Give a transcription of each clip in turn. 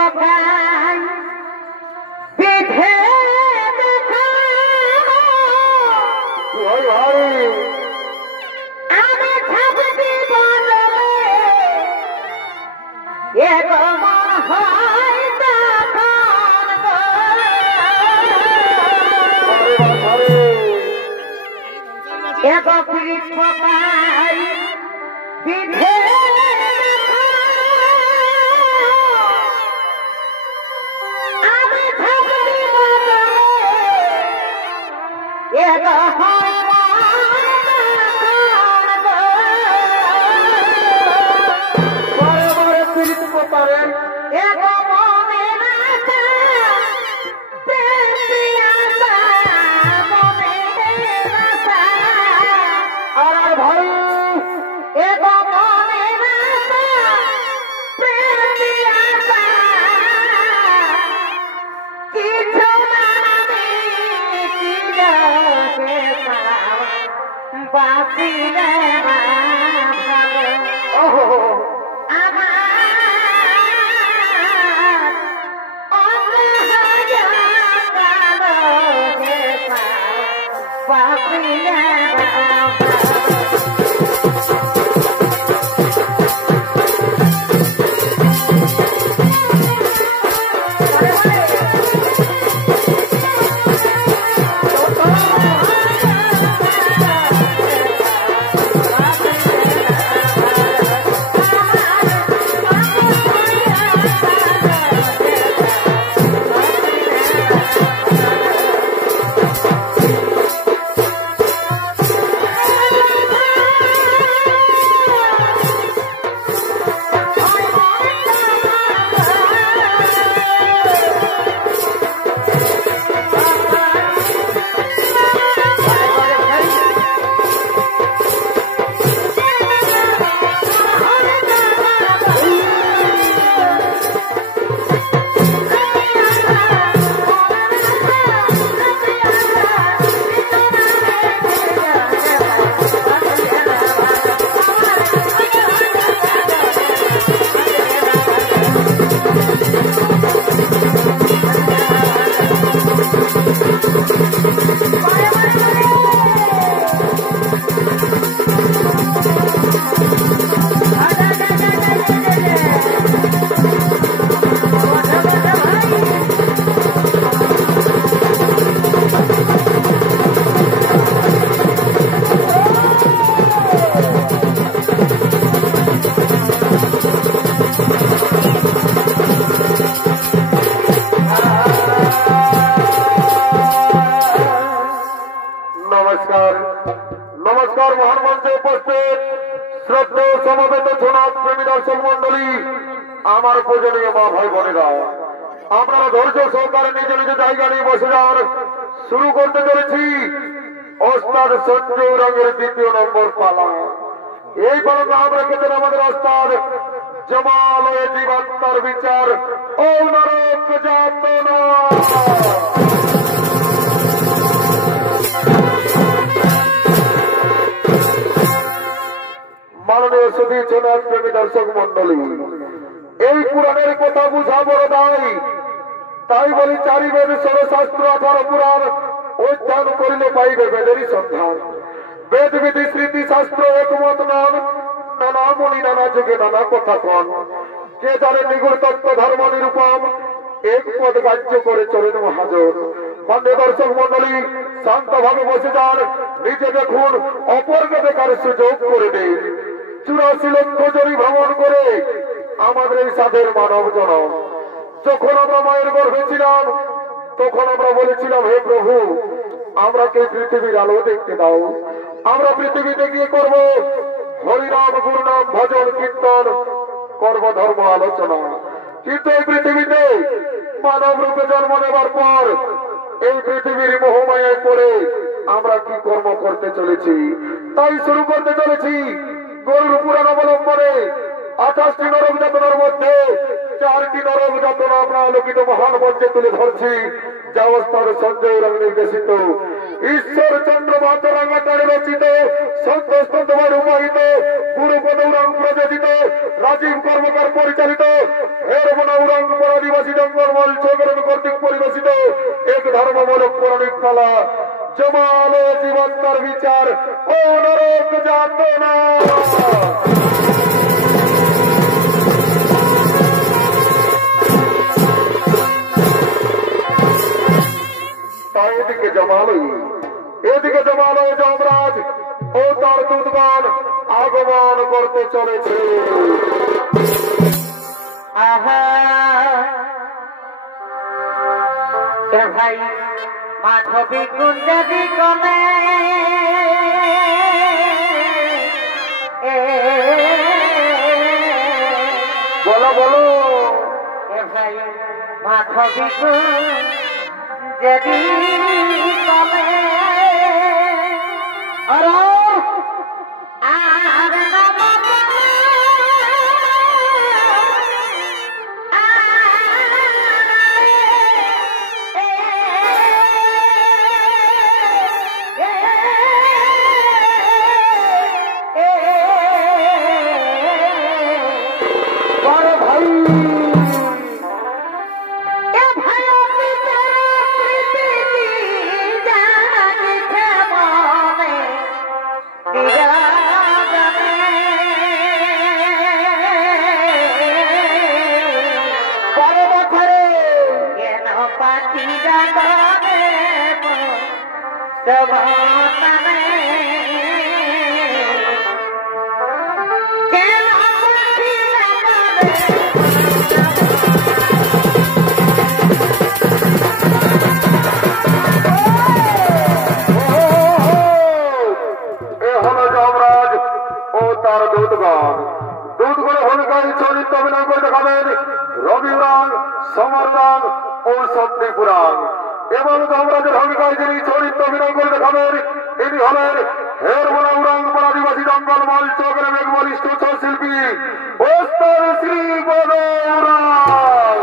পকাই পিঠে আমি থাকবি বলে এক মন হয় তখন এক পিঠ পকাই পিঠে আমি থাকবি বলে এক হয় নমস্কার মহান মঞ্চে উপস্থিত শ্রদ্ধেয় সমবেত জনাব প্রেমী দর্শক মন্ডলী, আমার পূজনীয় মা ভাই বোনেরা, আপনারা ধৈর্য সহকারে নিজ নিজ জায়গা নিয়ে বসে যান। শুরু করতে চলেছি ওস্তাদ সঞ্জয় রঙের দ্বিতীয় নম্বর পালা। এই পালা নাম রেখেছেন আমাদের ওস্তাদ জামাল ও জীবাত্মার বিচার ও নরক যাতনা। মাননীয় সুধী জনাব প্রেমী দর্শক মন্ডলী, এই পুরাণের কথা বুঝা বড় দায়। তাই বলি চারি বেদ 16 শাস্ত্র 18 পুরাণ অধ্যয়ন করিলে পাইবে বেদেরই সন্ধান। বেদ বিধি স্মৃতি শাস্ত্র একমত নন, নানা মুনি নানা যুগে নানা কথা কন। কে জানে নিগুড় তত্ত্ব ধর্ম নিরূপম, এক পদ কার্য করে চলেন মহাজন। মান্য দর্শক মন্ডলী, শান্ত ভাবে বসে যান, নিজে দেখুন, অপরকে দেখার সুযোগ করে দিন। 84 লক্ষ জনি ভ্রমণ করে আমাদের এই সাধের মানব জনম। যখন আমরা মায়ের গর্ভে ছিলাম তখন আমরা বলেছিলাম, হে প্রভু, আমরাকে পৃথিবীর আলো দেখতে দাও। আমরা পৃথিবীতে গিয়ে করব হরিনাম গুরুনাম ভজন কীর্তন, করব ধর্ম আলোচনা। কিন্তু এই পৃথিবীতে মানব রূপে জন্ম নেবার পর এই পৃথিবীর মোহমায়ায় পড়ে আমরা কি কর্ম করতে চলেছি? তাই শুরু করতে চলেছি গরুর পুরাণ অবলম্বনে 28টি নরক যাতনার মধ্যে 4টি নরক যাতনা আমরা আলোকিত মহান মঞ্চে তুলে ধরছি। যা অবস্থার সঞ্জয় রং নির্দেশিত ঈশ্বর চন্দ্র মাতরাঙ্গাটারে রচিত সন্তোষ রূপায়িত গুরুপদ উরং প্রযোজিত রাজীব কর্মকার পরিচালিত হেরবনা উরং আদিবাসী জঙ্গলমল চৌকরণ কর্তৃক পরিবেশিত এক ধর্মমূলক পৌরাণিক পালা জমাল জীবন্তার বিচার ও নরক যাতনা। এদিকে জমালো যমরাজ ও তার দূতগণ আগমন করতে চলেছে। ভাই মাধবী কুঞ্জবি কমে বলো বলো ভাই মাধবী কুঞ্জবি কমে আর এবং যমরাজের ভূমিকায় যিনি চরিত্র অভিনয় করে দেখাবেন ইনি হলেন হেরমোনা উরাং আদিবাসী জঙ্গলমল চৌকরণ এক বলিষ্ঠ শিল্পী ওস্তাদ শ্রী বড় উরাং।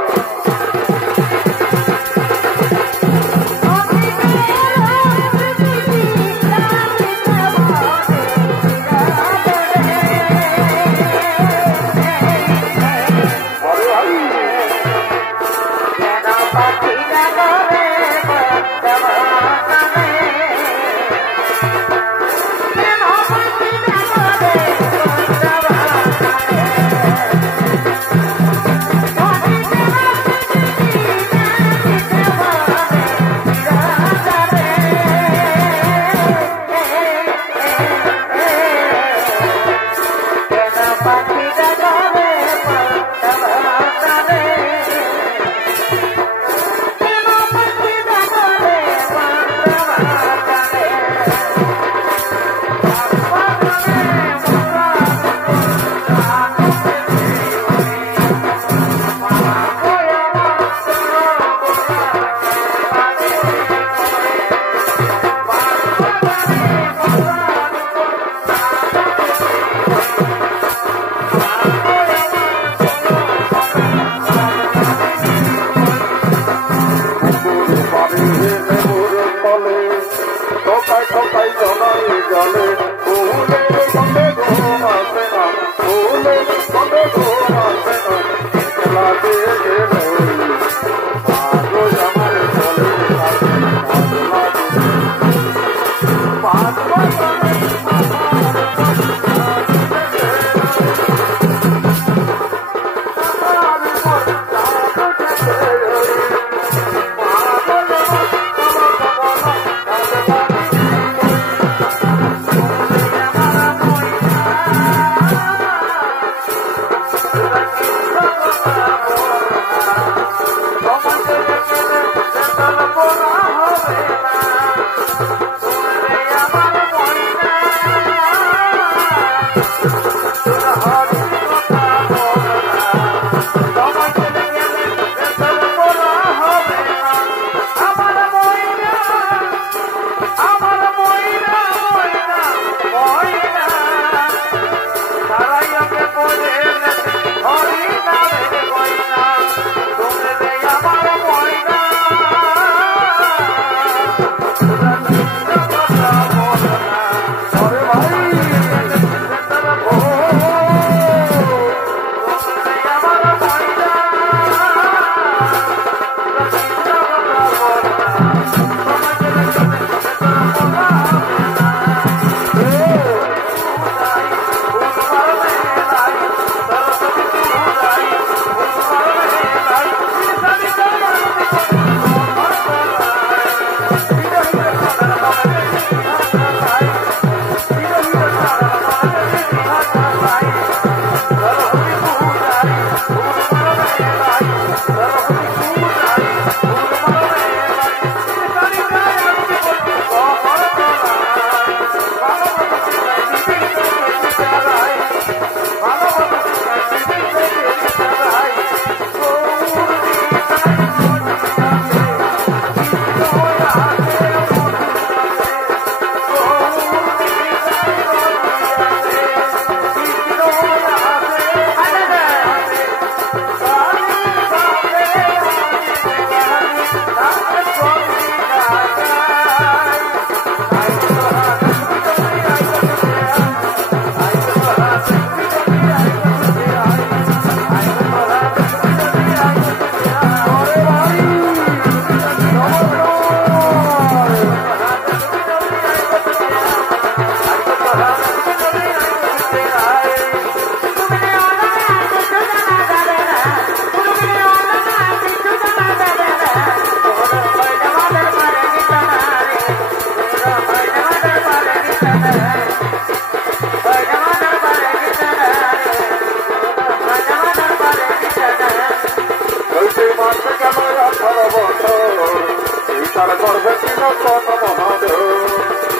তার গর্ভে ছিল কত মহাদেব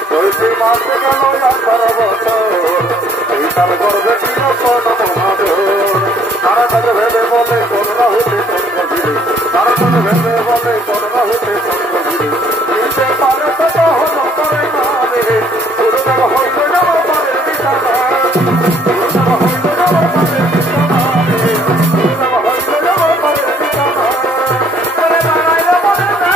চৈত্রী মাসে গেল 18 বছর তার গর্ভে ছিল কত মহাদেব তারা তাকে ভেবে বলে করোনা হতে চন্দ্রগিরি তারা তাকে ভেবে বলে করোনা হতে চন্দ্রগিরি দিতে পারে তো হলো করে না রে গুরুদেব হইল যাব পারে বিছানা গুরুদেব হইল যাব পারে বিছানা রে গুরুদেব হইল যাব পারে বিছানা করে বাড়াইলে বলে না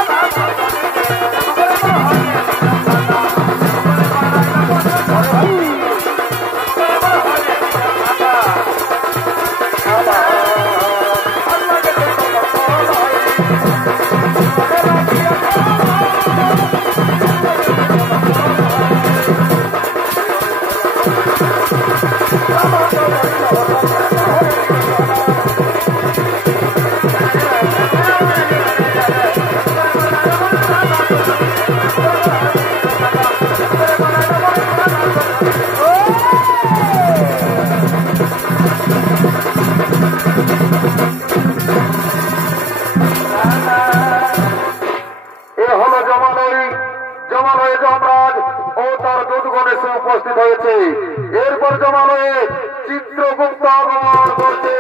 উপস্থিত হয়েছে এরপর জমালয়ে চিত্রগুপ্ত আগমন করছে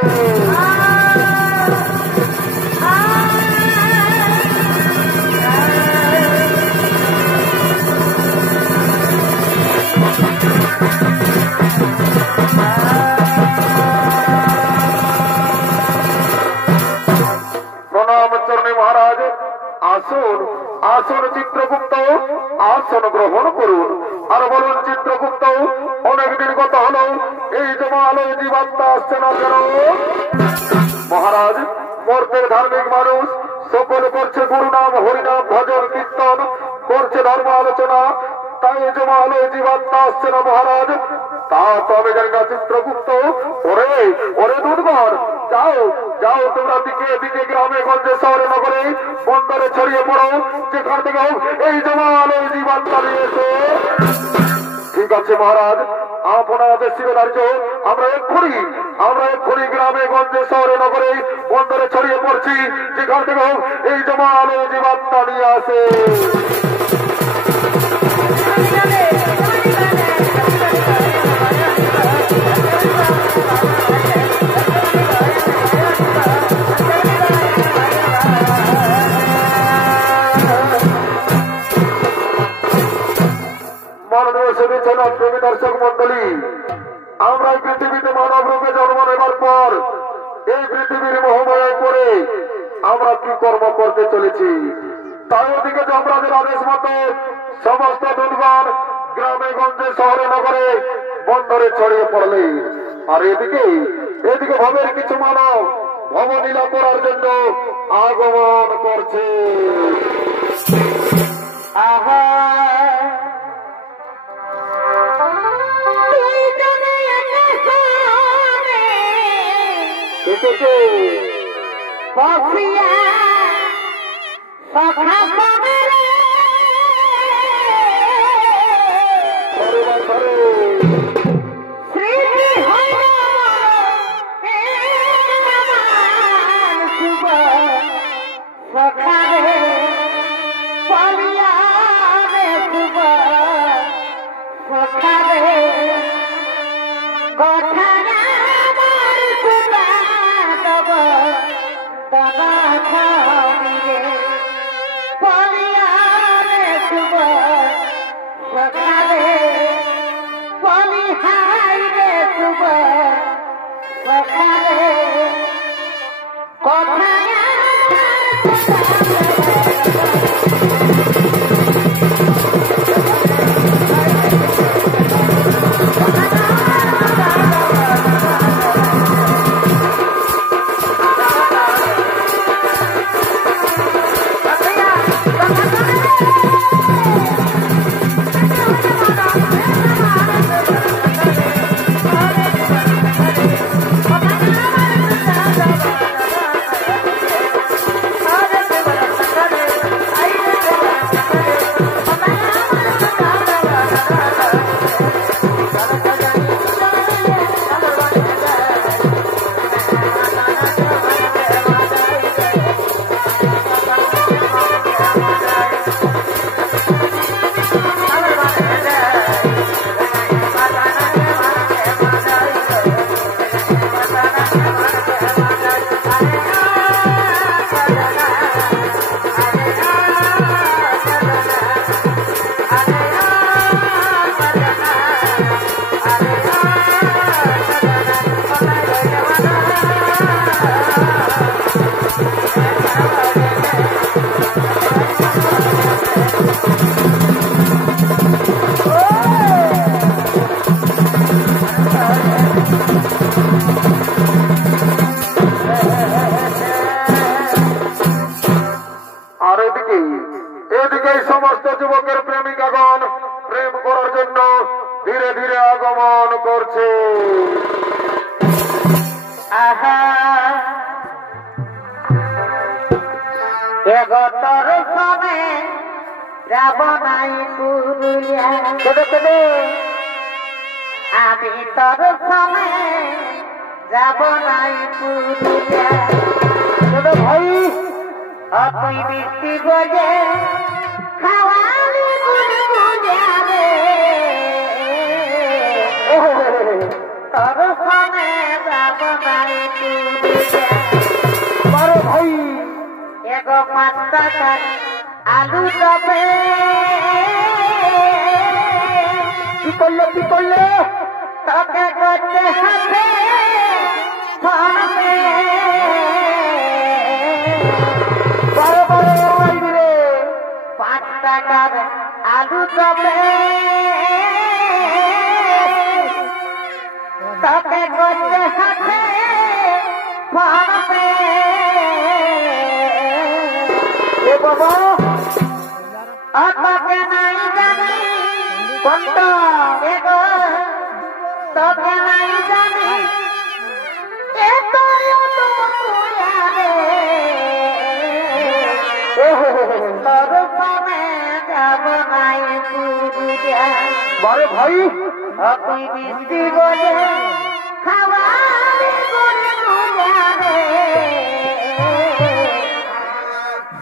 প্রণাম চরণে মহারাজ আসুন আসুন চিত্রগুপ্ত আসন গ্রহণ করুন আর বলুন চিত্রগুপ্ত অনেকদিন কথা হলো এই জমালয়ে জীবাত্মা আসছে না কেন মহারাজ মর্তের ধার্মিক মানুষ সকল করছে গুরুনাম হরিনাম ভজন কীর্তন করছে ধর্ম আলোচনা তাই জমালয়ে জীবাত্মা আসছে না মহারাজ তা তো আমি জানি না চিত্রগুপ্ত ওরে ওরে দুর্গণ যাও যাও তোমরা দিকে দিকে গ্রামে গঞ্জে শহরে নগরে বন্দরে ছড়িয়ে পড়ো যেখান থেকে হোক এই জমালয়ে জীবাত্মা নিয়েছে ঠিক আছে মহারাজ আপনাদের শিরোধার্য আমরা এক্ষুনি গ্রামে গঞ্জে শহরে নগরে বন্দরে ছড়িয়ে পড়ছি যেখান থেকে হোক এই জমালয়ে জীবাত্মা নিয়ে আসে প্রেমী দর্শক মন্ডলী আমরা এই পৃথিবীতে মানব রূপে জন্ম নেবার পর এই পৃথিবীর মোহময় করে আমরা কি কর্ম করতে চলেছি তাই ওদিকে যমরাজের আদেশ মতো সমস্ত দুর্গণ গ্রামে গঞ্জে শহরে নগরে বন্দরে ছড়িয়ে পড়লে আর এদিকে ভবের কিছু মানব ভবলীলা করার জন্য আগমন করছে আহা বসিয়া সখা পাগরে স্মৃতি হইল শুভ সখারে বলিয়া রে শুভ সখারে কথা দাদা খাইরে বলিয়ারে শুভ সকালে বলি হাইরে শুভ সকালে কথা Bye. এদিকে সমস্ত যুবকের প্রেমিকাগণ প্রেম করার জন্য ধীরে ধীরে আগমন করছে। আহা এগতর সনে যাব নাই পুরুলিয়া আমি তোর সনে যাব নাই পুরুলিয়া ভাই তুই মিষ্টি বোঝে খাওয়ালি বুঝাবে তোর সনে যাব নাই পুরুলিয়া বড় ভাই এগো 5 টাকা আলু যাবে কি করলে তোকে করতে হবে ফোনে বড় রে 5 টাকার আলু যাবে তোকে করতে হবে ফোনে এ বাবা তোকে নাই জানি কোনটা এগো তোকে নাই জানি তোর ফোনে যাব নাই পুরুলিয়া বারে ভাই তুই মিষ্টি বলে খাওয়ালি বুঝাবে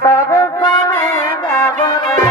তোর ফোনে যাব নাই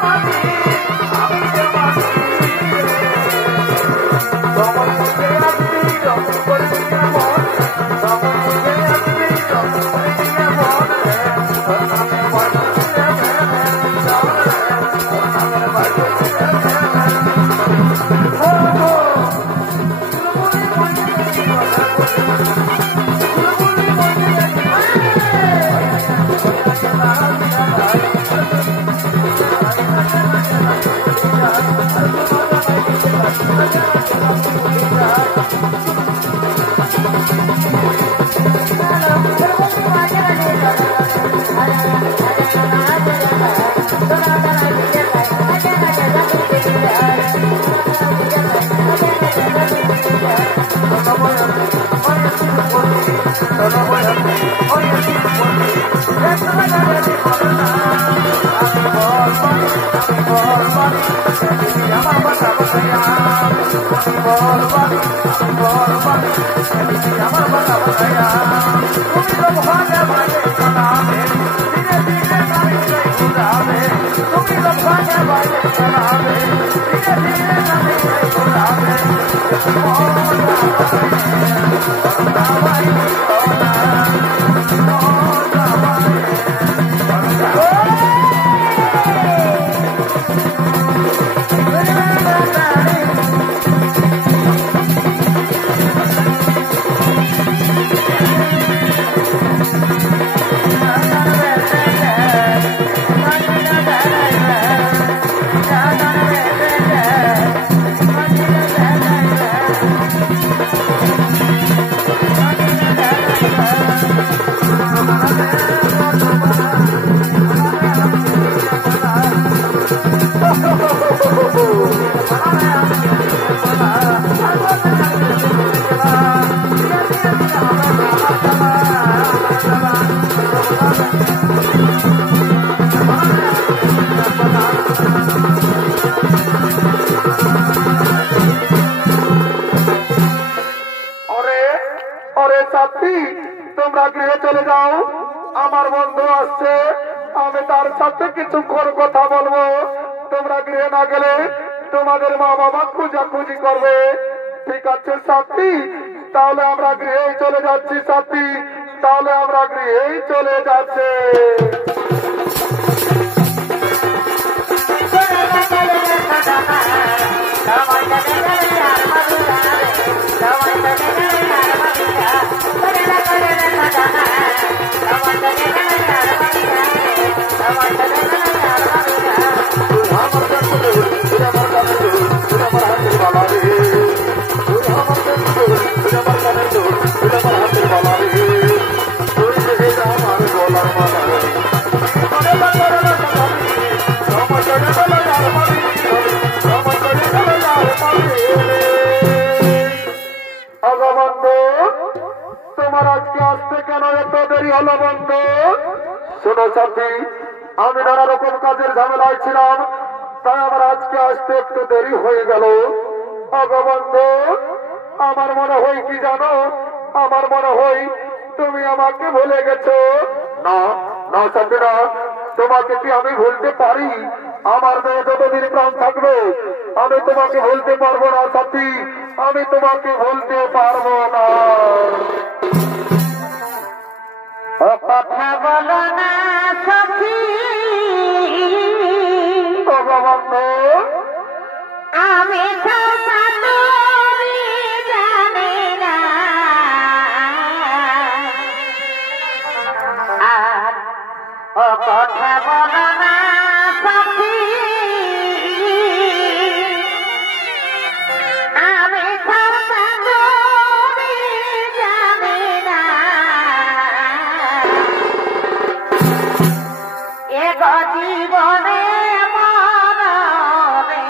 আমি আমার বাবা বানায়া তুমি তো ভাগে ভাগে চলাবে ধীরে ধীরে গাড়ি ঘুরাবে তুমি তো ভাগে ভাগে চলাবে ধীরে ধীরে গাড়ি ঘুরাবে তোমরা গৃহে চলে যাও, আমার বন্ধু আসছে, আমি তার সাথে কিছুক্ষণ কথা বলবো। তোমরা গৃহে না গেলে তোমাদের মা বাবা খুঁজাখুঁজি করবে। ঠিক আছে সাথী, তাহলে আমরা গৃহেই চলে যাচ্ছি। সাথী, তাহলে আমরা গৃহেই চলে যাচ্ছি। তোমার আজকে আসতে কেন এত দেরি হলো বন্ধু? শোনো সাথী, আমি নানা রকম কাজের ঝামেলায় ছিলাম, তাই আমার আজকে আসতে একটু দেরি হয়ে গেল। বন্ধু, আমার মনে হয় কি জানো, আমার মনে হয় তুমি আমাকে ভুলে গেছো। না না সাথী না, তোমাকে কি আমি ভুলতে পারি? আমার মেয়ে যতদিন প্রাণ থাকবে আমি তোমাকে ভুলতে পারবো না সাথী, আমি তোমাকে ভুলতে পারবো না। ও কথা বলো না সখী, বন্ধু আমি জানি না, আর ও কথা বলো না সখী, আমি জানি না, এগো জীবনে মরণে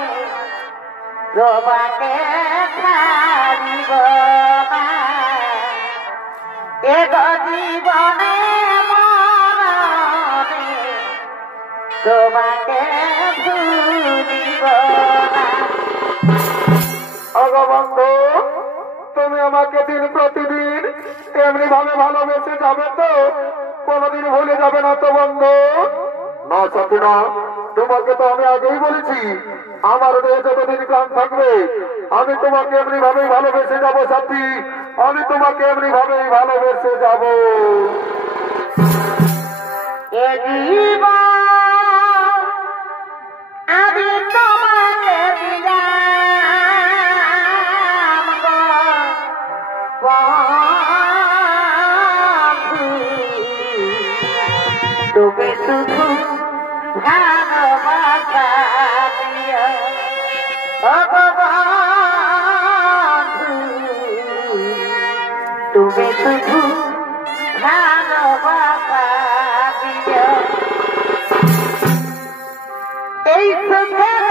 তোমাকে ছাড়িব না, এগো জীবনে মরণে তোমাকে ভুলিব না। বন্ধু, তুমি আমাকে দিন প্রতিদিন এমনি ভাবে ভালোবেসে যাবে তো? কোনদিন ভুলে যাবে না তো বন্ধু? না সাথী না, তোমাকে তো আমি আগেই বলেছি আমার মেয়ে যতদিন প্রাণ থাকবে আমি তোমাকে এমনি ভাবেই ভালোবেসে যাবো সাথী, আমি তোমাকে এমনি ভাবেই ভালোবেসে যাবো। এ জীবন আমি তোমাকে দিলাম গো বন্ধু, তুমি শুধু ভালোবাসা দিও ও গো বন্ধু, তুমি শুধু ভালোবাসা দিও। এই সুখের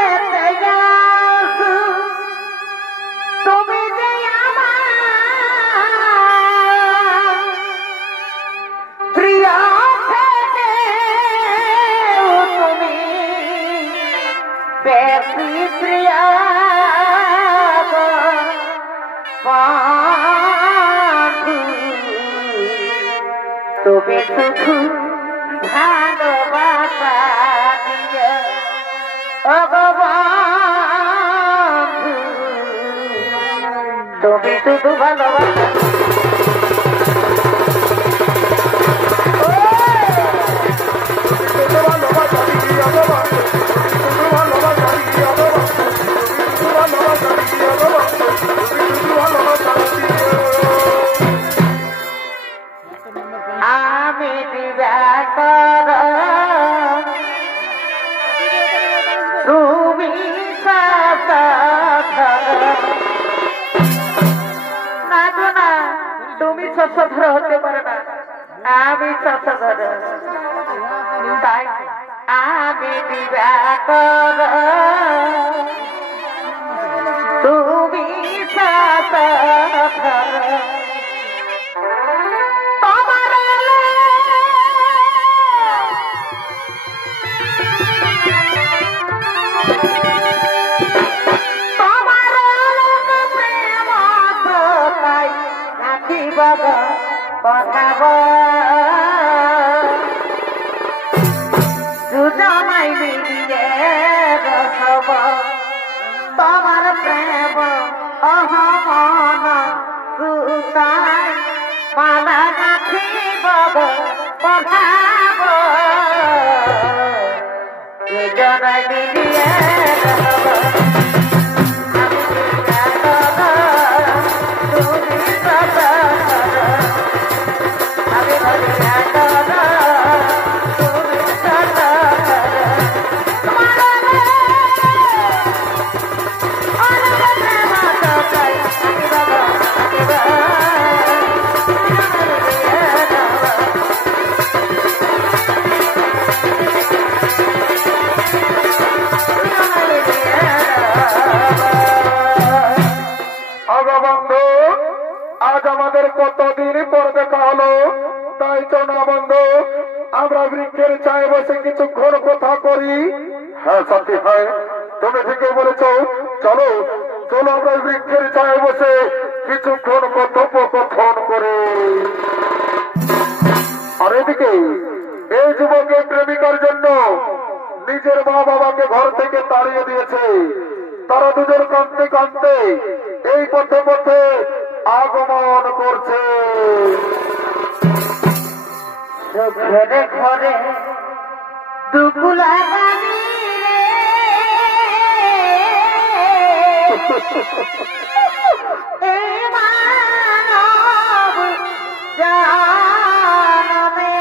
তুমি যে আমার প্রিয় থেকে তুমি বেশি প্রিয় গো তুমি শুধু ভালোবাসা দিয়ে ভগবান তুমি শুধু ভালোবাসা আমি দিবাকর তুমি না গো না তুমি শশধর হতে পারে না আমি শশধর তাই আমি দিবাকর তুমি শশধর দুজনাই মিলিয়ে রহব তোমার প্রেম অহমন সুতাই মালা গাঁথিব পঠাব দুজনাই মিলিয়ে রহব কতদিন পর দেখা হলো তাই তো না বন্ধু আমরা বৃক্ষের ছায় বসে কিছুক্ষণ কথা করি। হ্যাঁ সাথী হয় তুমি ঠিকই বলেছ, চলো চলো আমরা বৃক্ষের ছায় বসে কিছুক্ষণ কথোপকথন করে। আর এদিকে এই যুবকের প্রেমিকার জন্য নিজের মা বাবাকে ঘর থেকে তাড়িয়ে দিয়েছে, তারা দুজন কাঁদতে কাঁদতে এই পথে পথে আগমন করছে। ঘরে ঘরে দুকুলা মানব জানবে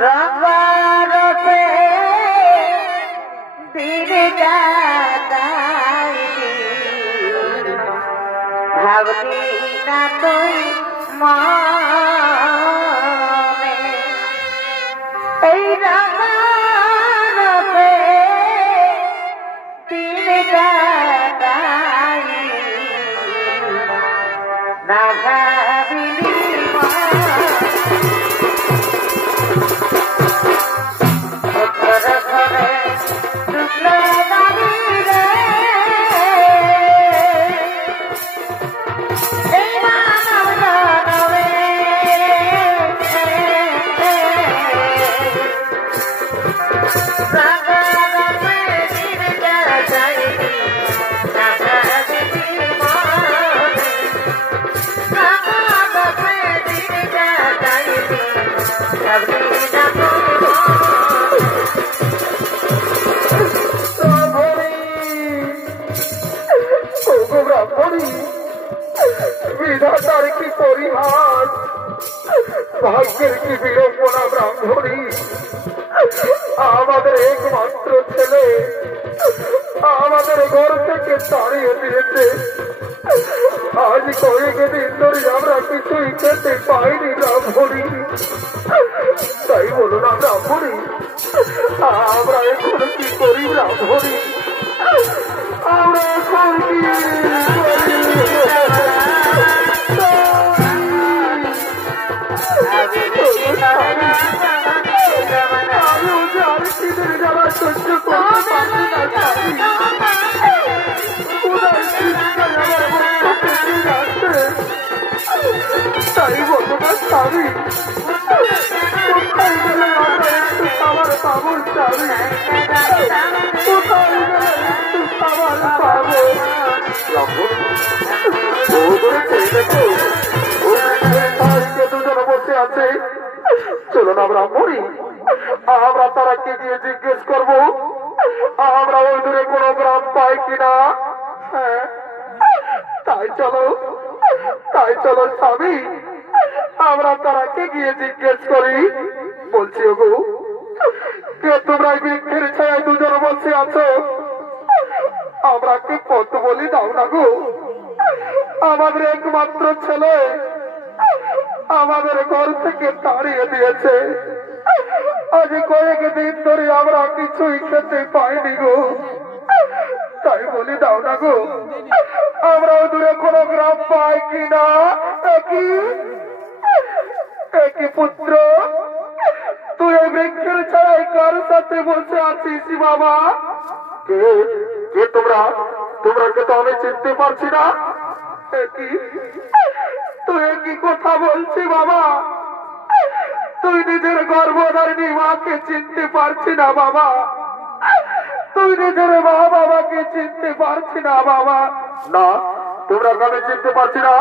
রঙে দিন ভাবলি না তুই মনে এই রঙে দিন না ভাবিলি ঘরে ঘরে দুঃখে বিধাতার কি পরিহার, ভাগ্যের কি বিড়ম্বনা ব্রাহ্মণী, আমাদের একমাত্র ছেলে আমাদের ঘর থেকে তাড়িয়ে দিয়েছে। আজ কয়েকদিন ধরে আমরা কিছুই খেতে পাইনি ব্রাহ্মণী, তাই বলুন না ব্রাহ্মণী আমরা এখন কি করি ব্রাহ্মণী, আমরা এখন কি সহ্য করতে পারছি না। কোথায় গেলে আমার পাবো? দুজন বসে আছে, চলো না আমরা মরি। আমরা তারাকে গিয়ে জিজ্ঞেস করবো আমরা ওই দূরে কোনো গ্রাম পাই কিনা। হ্যাঁ, তাই চলো স্বামী, আমরা তারাকে গিয়ে জিজ্ঞেস করি। বলছি ওগো, কে তোমরা বৃক্ষের ছায় দুজন বসে আছো? আমরা কি পথ বলি দাও না গো। আমাদের একমাত্র ছেলে আমাদের ঘর থেকে তাড়িয়ে দিয়েছে। আজ কয়েকদিন ধরে আমরা কিছুই খেতে পাইনি গো। তাই বলি দাও না গো, আমরা দূরে কোনো গ্রাম পাই কিনা। একই পুত্র, তুই এই বৃক্ষের ছায় কার সাথে বসে আছিস বাবা? কে তোমরা? কে তো আমি চিনতে পারছি না। তুই কি কথা বলছি বাবা? তুই নিজের গর্ভধারিণী মাকে চিনতে পারছি না বাবা? তুই নিজের মা বাবাকে চিনতে পারছি না বাবা? না, তোমরা কাকে চিনতে পারছি না।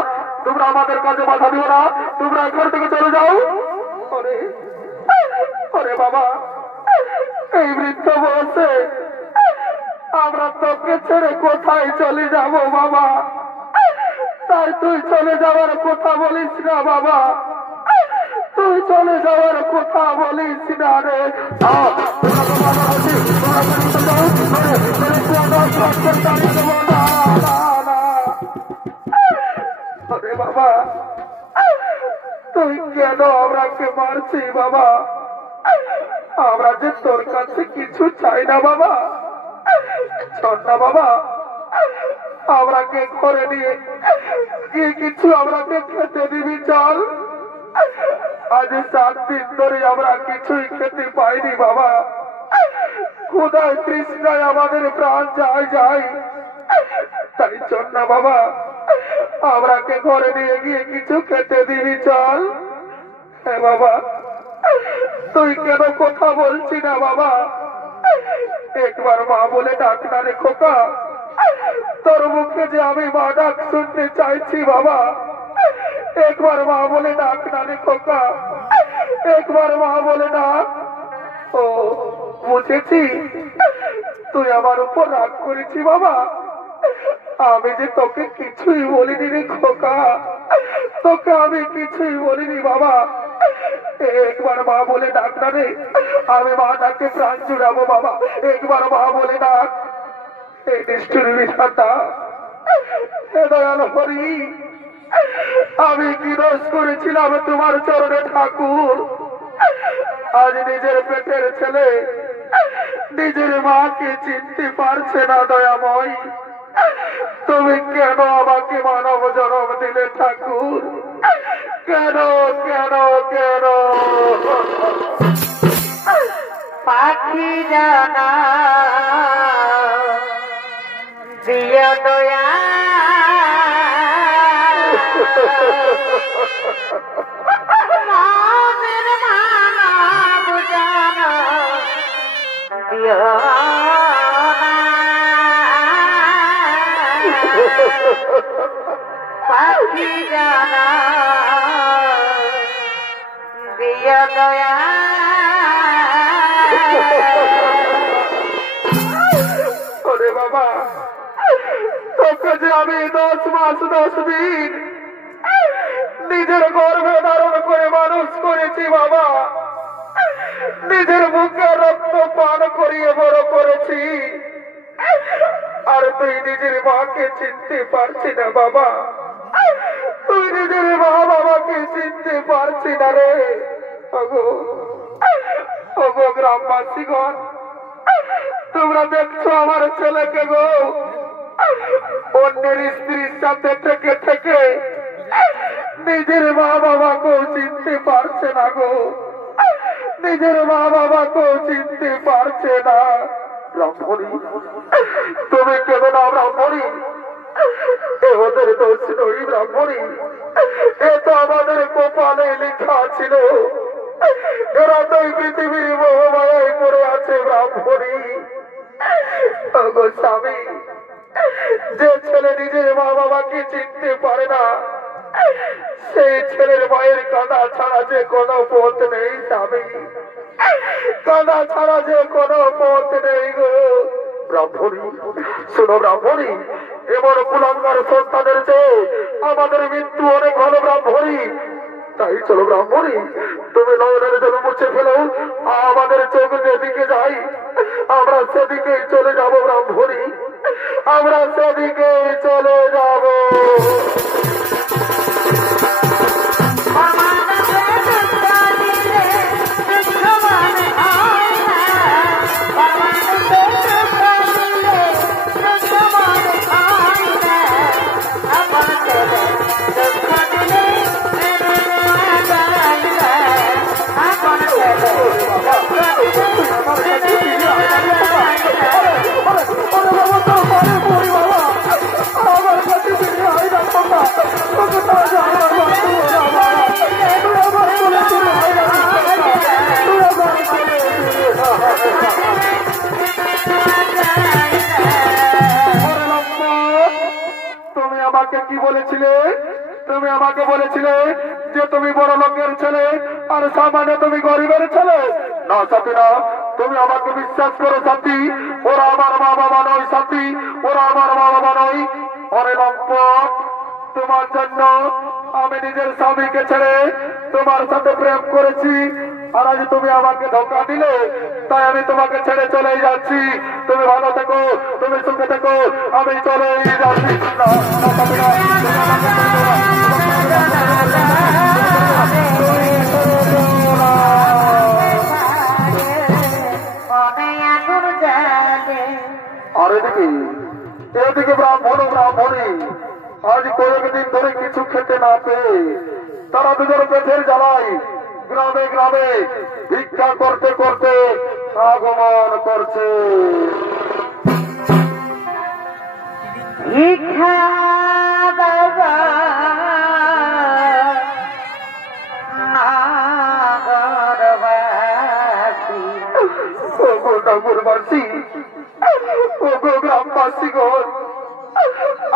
তোমরা আমাদের কাছে বাধা দিও না, তোমরা ঘর থেকে চলে যাও। ওরে বাবা, এই বৃদ্ধ বলছে আমরা তোকে ছেড়ে কোথায় চলে যাব বাবা? তাই তুই চলে যাওয়ার কথা বলিস না বাবা, তুই চলে যাওয়ার কথা বলিস না রে। আরে বাবা, তুই কেন আমরাকে মারছি বাবা? আমরা যে তোর কাছে কিছু চাই না বাবা। চল না বাবা, আমরাকে ঘরে নিয়ে গিয়ে কিছু আমরাকে খেতে দিবি। চল, আজ 7 দিন ধরে আমরা কিছুই খেতে পাইনি বাবা। ক্ষুধায় তৃষ্ণায় আমাদের প্রাণ যায়। তাই চল না বাবা, আমরাকে ঘরে নিয়ে গিয়ে কিছু খেতে দিবি। চল। হ্যাঁ বাবা, তুই কেন কথা বলছি না বাবা? একবার মা বলে ডাক না রে খোকা। তোর মুখে যে আমি মা ডাক শুনতে চাইছি বাবা। একবার মা বলে ডাক না রে খোকা, একবার মা বলে ডাক। ও বুঝেছি, তুই আমার উপর রাগ করেছি বাবা। আমি যে তোকে কিছুই বলিনি রে খোকা, তোকে আমি কিছুই বলিনি বাবা। একবার মা বলে ডাক না রে, আমি মা ডাকে প্রাণ জুড়াবো বাবা। একবার মা বলে ডাক। এই নিষ্ঠুর বিধাতা, দয়াল হরি, আমি কি দোষ করেছিলাম তোমার চরণে ঠাকুর? আজ নিজের পেটের ছেলে নিজের মাকে চিনতে পারছে না দয়াময়। তুমি কেন আমাকে মানব জন্ম দিলে ঠাকুর? কেন কেন কেন? পাখি জানা দিয়া দয়া মনের মানা বুঝানা দিয়া পাখি জানা দিয়া দয়া। ওরে বাবা, তোকে যে আমি 10 মাস 10 দিন নিজের গর্ভে ধারণ করে মানুষ করেছি বাবা। নিজের বুকে রক্ত পান করিয়ে বড় করেছি, আর তুই নিজের মাকে চিনতে পারছি না বাবা। তুই নিজের মা বাবাকে চিনতে পারছি না রে। ওগো গ্রামবাসীগণ, তোমরা দেখছো আমার ছেলেকে গো অন্যের স্ত্রীর সাথে থেকে থেকে নিজের মা বাবাকেও চিনতে পারছে না গো। নিজের মা বাবাকেও চিনতে পারছে না। ব্রাহ্মণী, তুমি কেন না ব্রাহ্মণী? এ ওদের দোষ নই ব্রাহ্মণী, এ তো আমাদের কপালে লেখা ছিল। এরা তো এই পৃথিবীর মোহমায়ায় পড়ে আছে ব্রাহ্মণী ওগো স্বামী, যে ছেলে নিজের মা বাবাকে চিনতে পারে না সেই ছেলের মায়ের কাঁদা ছাড়া যে কোনো পথ নেই স্বামী, কাঁদা ছাড়া যে কোনো পথ নেই গো ব্রাহ্মণী। শোনো ব্রাহ্মণী, এমন কুলাঙ্গার সন্তানের চেয়ে আমাদের মৃত্যু অনেক ভালো ব্রাহ্মণী। তাই চলো ব্রাহ্মণী, তুমি নয়নের জল মুছে ফেলো, আমাদের চোখ যেদিকে যাই আমরা সেদিকেই চলে যাব ব্রাহ্মণী, আমরা সেদিকেই চলে যাব। তুমি আমাকে কি বলেছিলে? তুমি আমাকে বলেছিলে যে তুমি বড় লোকের ছেলে আর সামান্য তুমি গরিবের ছেলে। না সাথী না, তুমি আমাকে বিশ্বাস করো সাথী, ওরা আমার মা বাবা নয় সাথী, ওরা আমার মা বাবা নয়। অরে লম্পট, তোমার জন্য আমি নিজের স্বামীকে ছেড়ে তোমার সাথে প্রেম করেছি, আর আজ তুমি আমাকে ধোকা দিলে, তাই আমি তোমাকে ছেড়ে চলে যাচ্ছি। তুমি ভালো থেকো, তুমি সুখে থেকো, আমি চলে যাচ্ছি। আর এদিকে ব্রাহ্মণ ব্রাহ্মণী আজ কয়েকদিন ধরে কিছু খেতে না পেয়ে তারা দুজন পেটের জ্বালায় গ্রামে গ্রামে ভিক্ষা করতে করতে আগমন করছে। ভিক্ষা দাদা নাগরবাসী, ওগো নগরবাসী, ওগো গ্রামবাসী গো,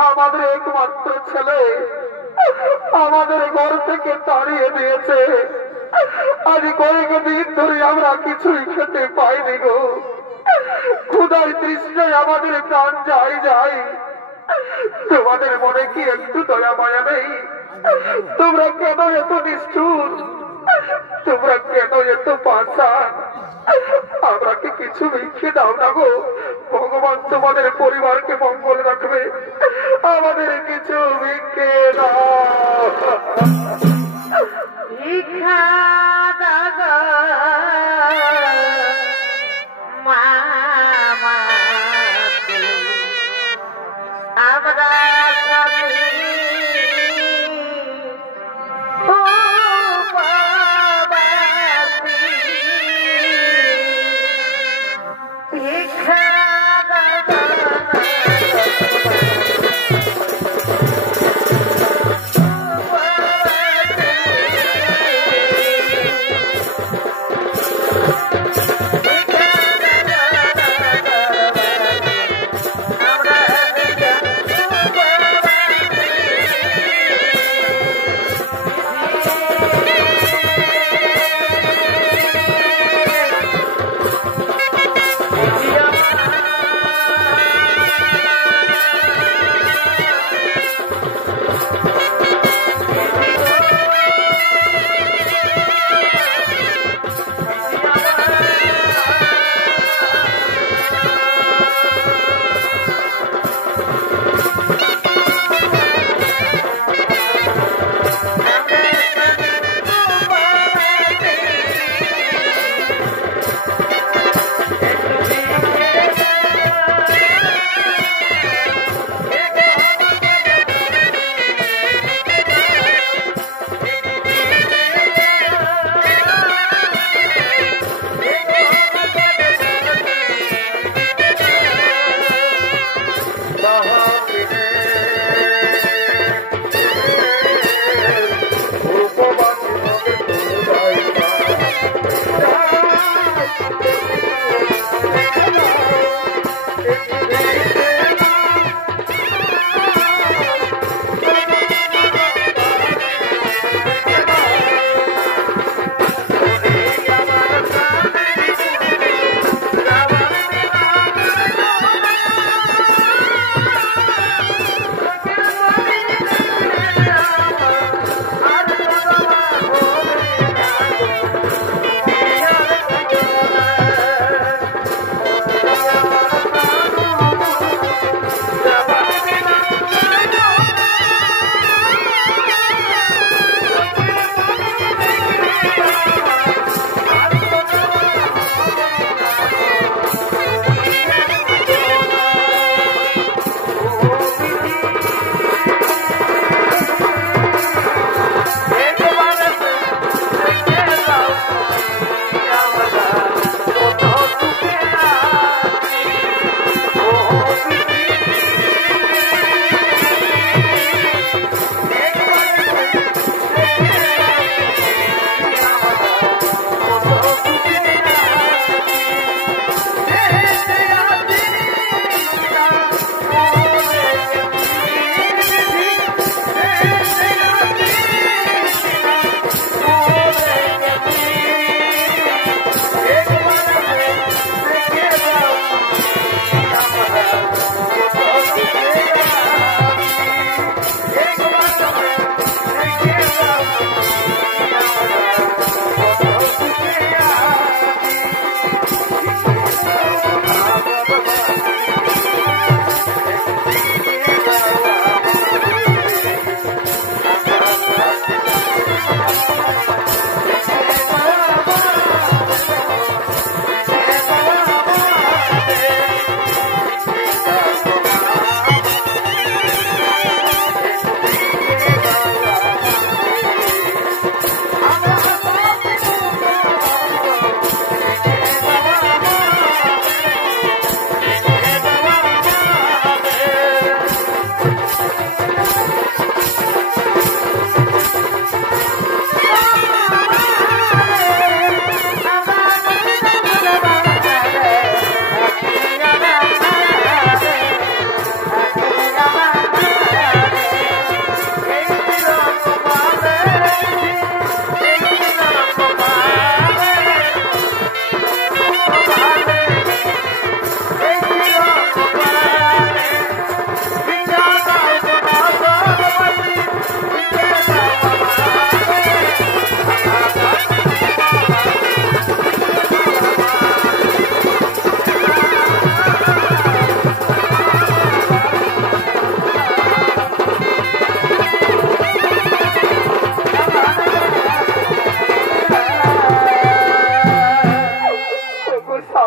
আমাদের একমাত্র ছেলে আমাদের ঘর থেকে তাড়িয়ে দিয়েছে। আজ কয়েকদিন ধরে আমরা কিছুই খেতে পাইনি গো, ক্ষুধার তৃষ্ণায় আমাদের প্রাণ যাই যাই। তোমাদের মনে কি একটু দয়া মায়া নেই? তোমরা কেন এত নিষ্ঠুর? তোমরা কেন এত পাষাণ? আমরা কি কিছু ভিক্ষে দাও না গো? ভগবান তোমাদের পরিবারকে মঙ্গল রাখবে, আমাদের কিছু ভিক্ষে দাও। ভিক্ষা দাদা মামা, আমরা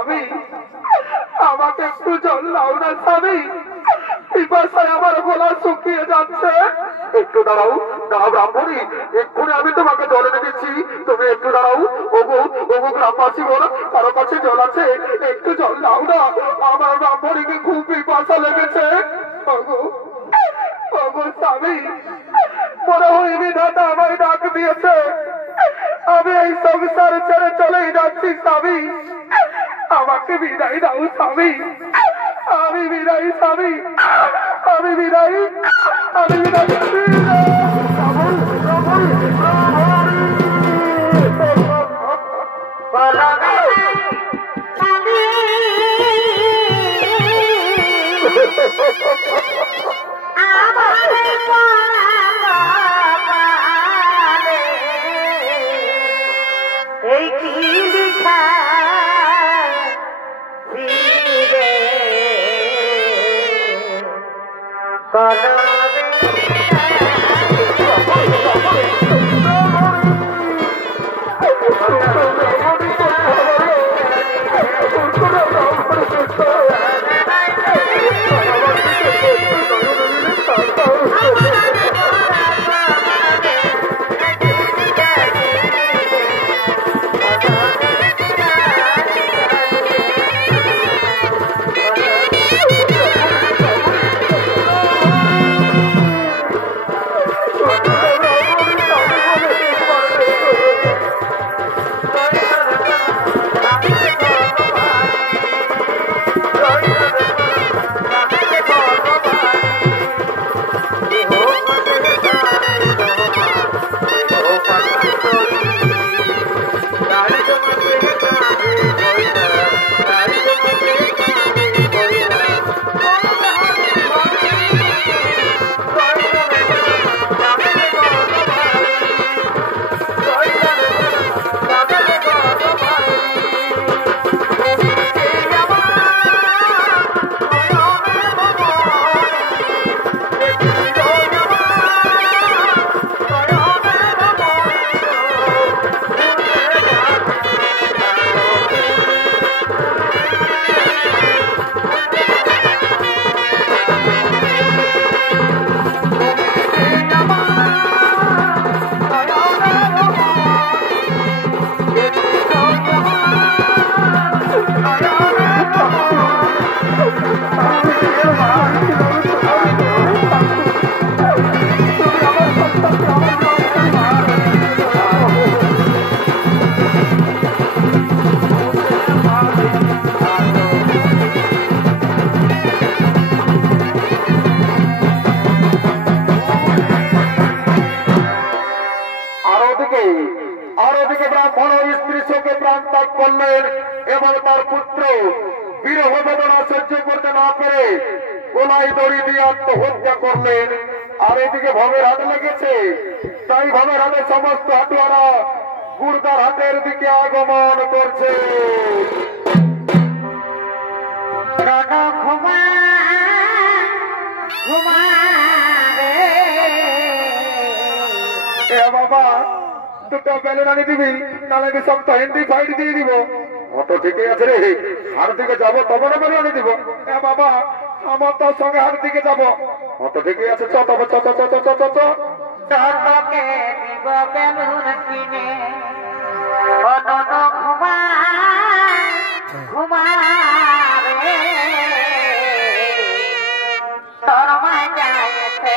স্বামী আমাকে একটু জল দাও না স্বামী, পিপাসায় আমার গলা শুকিয়ে যাচ্ছে। একটু দাঁড়াও দাঁড়াও ব্রাহ্মণী, এক্ষুনি আমি তোমাকে জল এনে দিচ্ছি, তুমি একটু দাঁড়াও। ওগো ওগো গ্রামবাসী বলো কারো কাছে জল আছে? একটু জল দাও না, আমার ব্রাহ্মণীকে খুব পিপাসা লেগেছে। ওগো ওগো স্বামী, মনে হয় বিধাতা আমায় ডাক দিয়েছে, আমি এই সংসার ছেড়ে চলেই যাচ্ছি স্বামী, আমাকে বিদায় দাও স্বামী, আমি বিদায় স্বামী, আমি বিদায়, আমি বিদায়। এই কি লিখা ফিরে এবং তার পুত্র বিরহ বেদনা সহ্য করতে না পেরে গোলায় দড়ি দিয়ে আত্মহত্যা করলেন। আর এদিকে ভবের হাট লেগেছে, তাই ভবের হাটে সমস্ত হাটুয়ারা গুর্দার হাটের দিকে আগমন করছে। বাবা দুটো বেলুন আনি দিবি, নাহলে সব তো হিন্দি ফাইট দিয়ে দিব। অত ঠিকই আছে রে, হাট দিকে যাবো তবে না বেলুন আনি দিব। বাবা আমার তোর সঙ্গে হাট দিকে যাবো। অত ঠিকই আছে, চ তবে চ চ চ চ চ চ তোকে দিব বেলুন কিনে, ঘুমা ঘুমা রে তোর মা যাইছে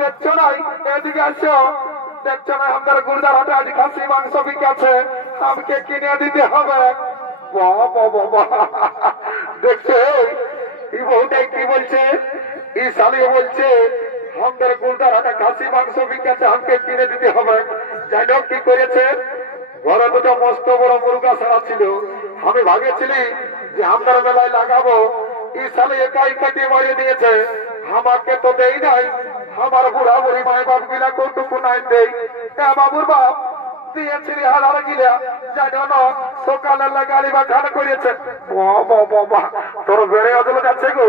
দেখছো নাই, এদিকে আসো, দেখছো না আপনার গুরুদার হাটে আজ খাসি মাংস বিকাছে, আমাকে কিনে দিতে হবে। দেখছো এই বউটাই কি বলছে, এই শালিও বলছে আমাদের গুলদার হাটে খাসি মাংস বিকেছে, আমাকে কিনে দিতে হবে। যাই হোক কি করেছে, ঘরে দুটো মস্ত বড় মুরগা ছাড়া ছিল। আমি ভাবেছিলি যে আমাদের মেলায় লাগাবো, এই সালে একাই কাটিয়ে মারিয়ে দিয়েছে। আমাকে তো দেই নাই, আমার বুড়া বুড়ি মায় বাপ গিলা কৌটুকু নাই দেই। বাবুর বাপ দিয়েছিলি হাজার গিলা, জানো না সকালে গাড়ি বা খান করেছে। তোর বেড়ে অজল যাচ্ছে গো,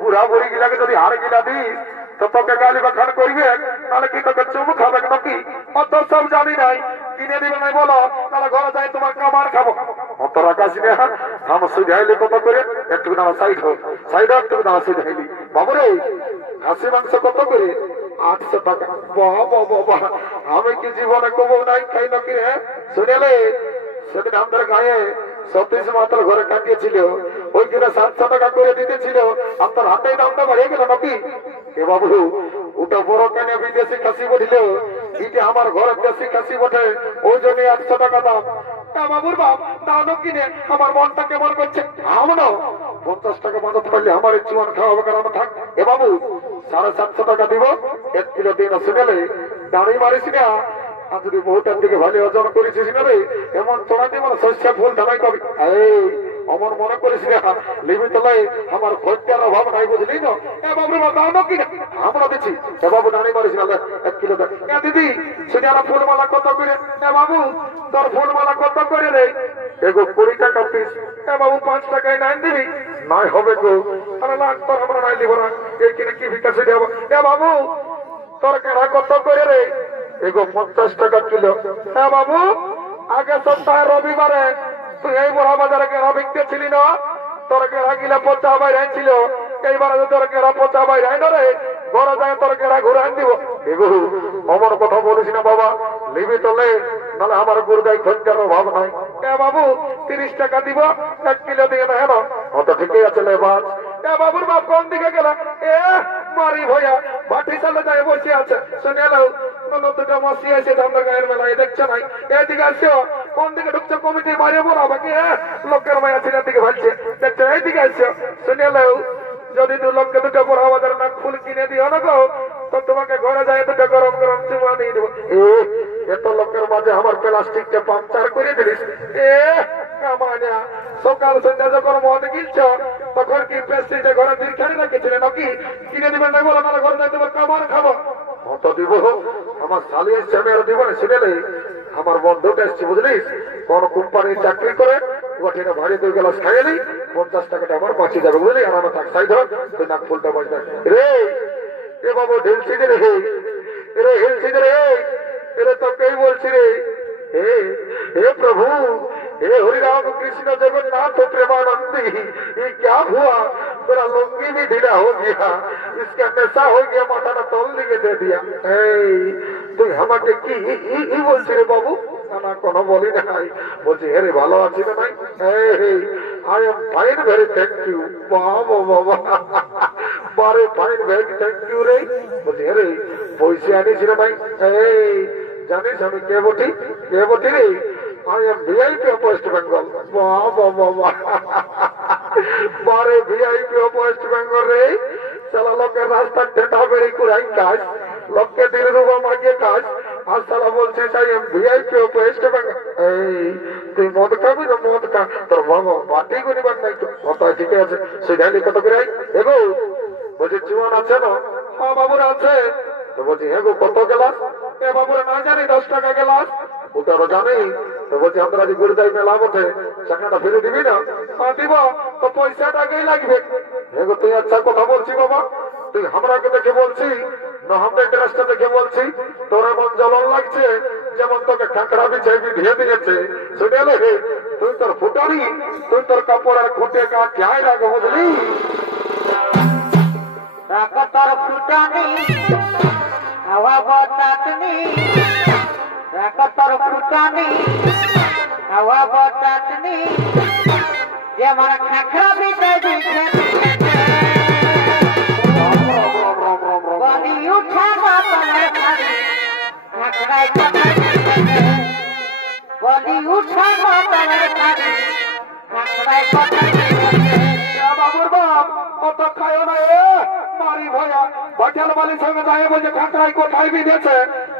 বুড়া বুড়ি গিলাকে যদি হার গিলা দিস তো তোকে গালি বা খান করবে, তাহলে কি তোকে চুমু খাবে নাকি? অত সব জানি নাই, কিনে দিবে নাই বলো, তাহলে ঘরে যাই তোমার কামার খাবো। অত রাখাস না, আমার সুঝাইলি কত করে? একটু দাম সাইড হোক, সাইড একটু দাম সুঝাইলি। বাবুরে খাসি মাংস কত করে? 800 টাকা। বাবা আমি কি জীবনে কবো নাই খাই নাকি রে? শুনেলে সেদিন আমাদের গায়ে 36 মাতাল ঘরে কাটিয়েছিল, ওই কিনা 700 টাকা করে দিতেছিল। আপনার হাতে দামটা বাড়িয়ে গেল নাকি? এ বাবু ওটা বড় কেন বিদেশি খাসি বটিল, এটা আমার ঘরের দেশি খাসি বটে, ওই জন্য 800 টাকা দাম। বাবুর বাপ দাও কিনে আমার মনটা কেমন করছে। আমরা 50 টাকা মাদত পারলে আমার চুয়ান খাওয়াবে, কারণ থাক। এ বাবু 750 টাকা দিব, 1 কিলো দিন শুনেলে দাঁড়িয়ে মারিস না। আর যদি বহুটার দিকে ভালো ওজন করেছিস না রে, এমন তোরা দিয়ে মানে শস্য ফুল ঢালাই কবি। এই অমন মনে করিস না, লিবি তোলাই আমার খরচার অভাব নাই, বুঝলি না? এ বাবু দাও কি আমরা দিচ্ছি। এ বাবু দাঁড়িয়ে মারিস না, 1 কিলো দেখ। এ দিদি সেটা ফুলমালা কত করে? এ বাবু তোর ফুলমালা কত করে রে? এগো 20 টাকা পিস। এ বাবু 5 টাকায় নাই দিবি? নাই হবে গো। আরে লাখ তোর আমরা নাই দিব না, এই কিনে কি বিকাশে দেব। এ বাবু তোর কেনা কত করে রে? এগো 50 টাকা কিলো। হ্যাঁ বাবু আগে সপ্তাহে রবিবারে তুই এই বড়া বাজারে কেনা বিকতেছিলি না? তোর কেনা গিলা পচা বাইরে ছিল, এইবারে তোর কেনা পচা বাইরে না রে, ঘরে যায় তোর কেনা ঘুরে আন দিব। এগো অমর কথা বলিস না বাবা, লিবি তোলে নাহলে আমার গুরগাই খরচার অভাব নাই। বাবু 30 টাকা দিব, 1 কিলো দিয়ে না। হ্যাঁ অত ঠিকই আছে লেবাস। বাবুর বাপ কোন দিকে গেল? এ মারি ভয়া ভাটি চালে যায় বসে আছে। শুনে নাও দুটো মসি আছে ধান্দা গায়ের মেলায়, দেখছো নাই? এইদিকে আসছো, কোন দিকে ঢুকছো? কমিটি মারিয়ে বলা বাকি লোকের মায়া ছিলের দিকে ভাবছে, দেখছো? এইদিকে আসছো, শুনে নাও যদি 2 লক্ষ 2টা বড় আমাদের নাক ফুল কিনে দিও না গো, তো তোমাকে ঘরে যায় 2টা গরম গরম চুমা দিয়ে দেবো। এত লোকের মাঝে আমার প্লাস্টিকটা পাংচার করে দিলিস। কামানিয়া সকাল সন্ধ্যা যখন মদ গিলছ তখন কি প্রেস্টিজে ঘরে দীর্ঘানি রেখেছিলেন নাকি? কিনে দিবেন না বলো, না ঘরে যাই তোমার কামার খাবো। অত দিব আমার শালি এসছে, আমি আর দিব না। শুনেলে আমার বন্ধুটা এসছে বুঝলিস, কোন কোম্পানির চাকরি করে, ওখানে ভারী 2 গ্লাস খাইয়ে নি, 50 টাকাটা আমার বাঁচিয়ে যাবে বুঝলি। আর আমার থাক সাইড হোক, তুই নাক ফুলটা বাঁচবে রে। এ বাবু ঢেলছি রে, রে হেলছি রে, এরে তোকেই বলছি রে। हे प्रभु, हे हरि राम कृष्ण जगन्नाथ प्रेमानंदी, ये क्या हुआ? मेरा लुंगी भी ढीला हो गया, इसका नशा हो गया, माथा ना तोल के दे दिया। তুই আমাকে কি বলছি রে বাবু? না কোনো বলি নাই, বলছি হে রে ভালো আছি না নাই? I am fine, very thank you. বাবা বাবা বারে ফাইন, ভেরি থ্যাংক ইউ রে। বলছি হে রে পয়সা আনিছি না নাই? জানিস আমি কে বটি? কে বটি রে? I am VIP of West Bengal. বাবা বাবা বারে ভিআইপি অফ ওয়েস্ট বেঙ্গল রে। সালা লোকের রাস্তার ঠেটা বেড়ে কুড়াই কাজ, লোককে 3 রুপা মাগিয়ে কাজ, আর সালা বলছিস I am VIP of West Bengal. তুই মদ খাবি না? মদ খা, তোর বাবা বাটি করিবার নাই তো। কথা ঠিকই আছে, সেটাই কত করে এগো? বলছি জীবন আছে না? বাবুর আছে। তো বলছি হ্যাঁ গো কত গেলাস? এ বাবুরা না জানি 10 টাকা গেলাস। ওটারও জানি। তো বলছি আমরা যে গুরুদাই মেলা বটে, টাকাটা ফেলে দিবি না? দিব, তো পয়সাটা আগেই লাগবে। হ্যাঁ গো তুই আচ্ছা কথা বলছি বাবা, তুই আমরাকে দেখে বলছি না আমাদের ড্রেসটা দেখে বলছি? তোর এমন জ্বলন লাগছে যেমন তোকে কাঁকড়া বিছাই ভিড়ে দিয়েছে। শুনে এলে তুই তোর ফুটারি, তুই তোর কাপড়ের খুঁটে গা খেয়াই রাখো বুঝলি। তোর ফুটানি হাওয়া বতাতনি, তোর ফুটানি হাওয়া বতাতনি, যেমন খাখরা বিছাই দিয়েছে বলি উঠা বাতানের খালি, খাখরাই কথা বলি উঠা বাতানের খালি, খাখরাই কথা। বাবুর বাপ অত খায় না, মারি ভাই ভাইয়া বাটিয়াল বালির সঙ্গে যাই বলছে কাঁকড়াই কোথায় বিঁধেছে।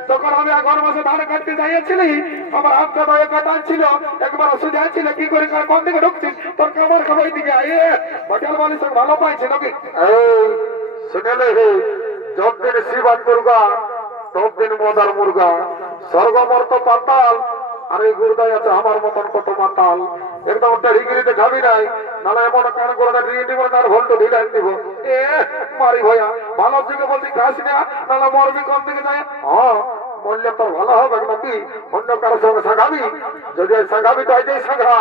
তখন আমি আগর মাসে ধান কাটতে যাইয়াছিলি, আমার হাতটা দয়ে কাটান ছিল, একবার ওষুধ ছিল কি করে কোন দিকে ঢুকছিস, তোর কামড় খাবার দিকে আইয়ে বাটিয়াল বালির সঙ্গে ভালো পাইছে নাকি। শুনেলে হে যতদিন শিবান দুর্গা ততদিন মদার মুর্গা, স্বর্গ মর্ত পাতাল আর এই গুরুদাই আছে আমার মতন কত মাতাল। একদম ঢিগিরিতে খাবি নাই, নাহলে এমন কান করে দিয়ে দিব তার ভোল্টো ঢিলাই দিব। এ মারি ভাইয়া ভালো দিকে বলছি খাস না, নাহলে মরবি কোন দিকে যায়। হ্যাঁ মরলে তোর ভালো হবে নাকি, অন্য কারোর সঙ্গে সাগাবি, যদি সাগাবি তো এই সাগা।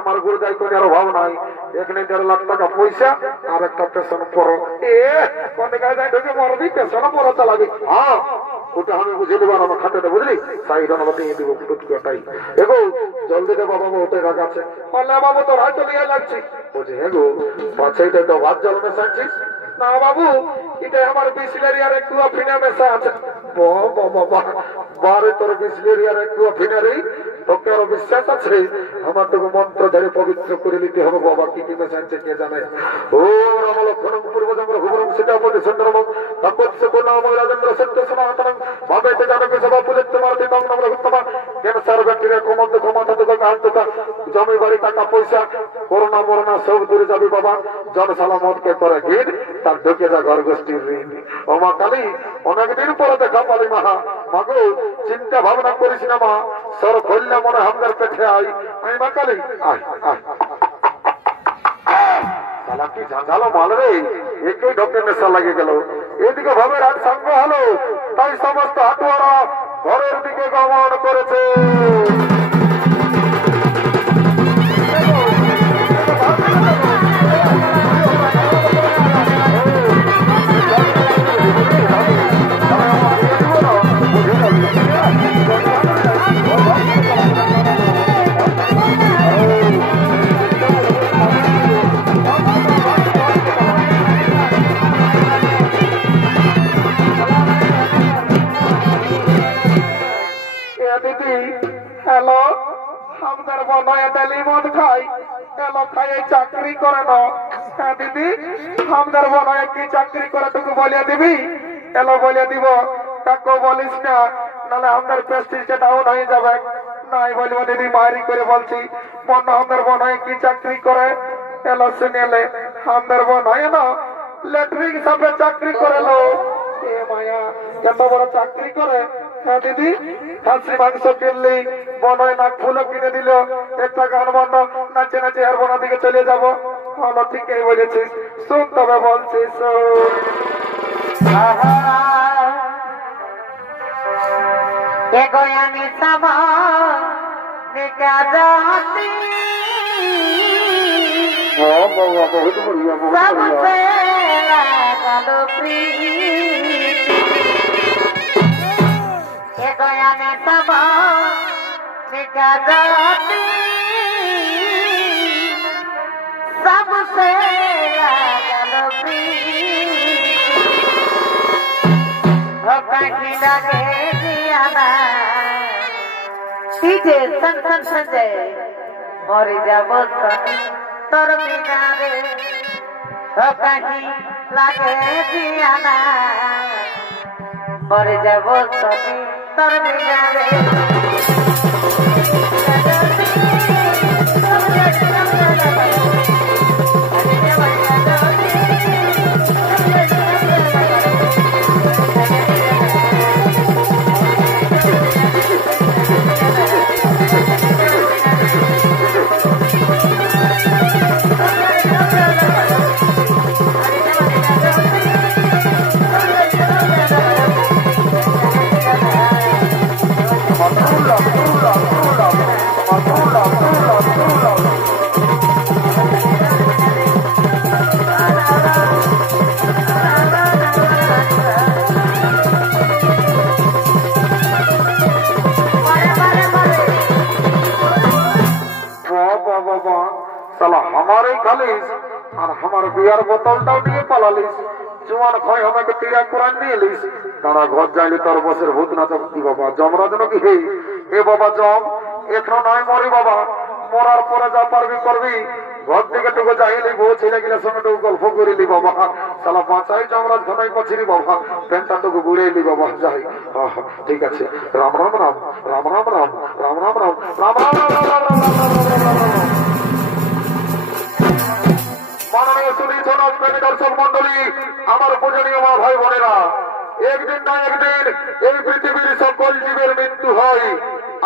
আমার গুরুদাই করে আর অভাব নাই, এখানে 1.5 লাখ টাকা পয়সা আর একটা পেছন পড়ো। এ কোন দিকে যায় ঢুকে মরবি, পেছনে পড়ো চালাবি। হ্যাঁ ওটা আমি বুঝে দেবো আমার খাতে, বুঝলি তাই ধন্যবাদ দিয়ে দিব ফুটকাটাই। এগো জলদি দে বাবা, ওতে রাগ আছে বললে বাবু তোর হয়তো নিয়ে লাগছি। বলছি হ্যাঁ গো পাছাইটা তো ভাত জল মেশাচ্ছিস না বাবু, এটা আমার বিসলেরি আর একটু ফিনা মেশা আছে। বারে তোর বিসলেরি আর একটু ফিনারি, তোকে আরো বিশ্বাস আছে? আমার তোকে মন্ত্র ধরে পবিত্র করে নিতে হবে বাবা, কি কি মেশাচ্ছে কে জানে। ও রাম লক্ষণম পূর্বজন্ম হুবরম সীতাপতি সুন্দরম তপস্য গুণম রাজেন্দ্র সত্য সনাতনম ভাবেতে জানকে সভা পুলিত মারতি তং নম রঘুত্তমা ক্যান্সার ব্যাকটেরিয়া কমন্ত ক্ষমতা তো আন্তকা জমি বাড়ি টাকা পয়সা করোনা মরোনা সব দূরে যাবি বাবা। জনসালামত কে করে গির তার ঢুকে যা ঘর গোষ্ঠীর ঋণ। ও মা কালী অনেকদিন পরে দেখা পালি মাহা, মাগো চিন্তা ভাবনা করিস না মা, সর ধরলে মনে হামদার পেটে আই। আমি মা কালী আয় আয় কি ঝাঁঝালো মাল রে, একই ঢোকে নেশা লাগে গেল। এদিকে ভাবে রাত সাঙ্গ হলো, তাই সমস্ত হাটুয়ারা ঘরের দিকে গমন করেছে। হ্যালো আমাদের বনয় তেলি মদ খাই, এলো খাই চাকরি করে না। হ্যাঁ দিদি আমাদের বনয় কি চাকরি করে তোকে বলিয়ে দিবি, এলো বলিয়ে দিব। কাকু বলিস না, নাহলে আমাদের প্রেস্টিজটা ডাউন হয়ে যাবে। নাই বলবো দিদি, মারি করে বলছি। আমাদের বনয় কি চাকরি করে, এলো শুনেলে আমাদের বনয় না লেট্রিন সাপে চাকরি করে লো। এ মায়া এত বড় চাকরি করে। হ্যাঁ দিদি খাসি মাংস কিনলি, বনয় নাক ফুলও কিনে দিল, একটা গান বন্ধ নাচে নাচে আর বনা দিকে চলে যাবো। ভালো ঠিকই বলেছিস, শুন তবে বলছিস আমি সাবা নিকা যাতি বহুত বড়িয়া বহুত বড়িয়া। আমি সাবা নিকা যাতি सबसे लगल कहीं लगे जियाना सीधे सन सन संजय मरी যাব তোর বিনা রে। कहीं लगे जियाना मरी যাব তোর বিনা রে। हमारे खालिस और हमारे बियार बोतलटाও নিয়ে পালালিস। জোয়ান খয় আমাকে তীরা কোরআন নিয়ে লিস। দাঁড়া ঘর যাইলে তোর বসের ভূত না কি বাবা যমরাজ নাকি হে। এ বাবা জম এখনো নয় মরি বাবা, মরার পরে যা পারবি করবি। ঘর থেকে টুকু যাইলি বউ ছেলে গেলে সঙ্গে টুকু গল্প করিলি বাবা। সালা বাঁচাই যমরাজ ঘনাই পাচ্ছি বাবা প্যান্টটা তোকে ঘুরে এলি বাবা যাই ঠিক আছে রাম রাম রাম রাম রাম রাম রাম রাম রাম রাম রাম মাননীয় সুধী জনক প্রেমী দর্শক মন্ডলী আমার পূজনীয় মা ভাই বোনেরা একদিন না একদিন এই পৃথিবীর সকল জীবের মৃত্যু হয়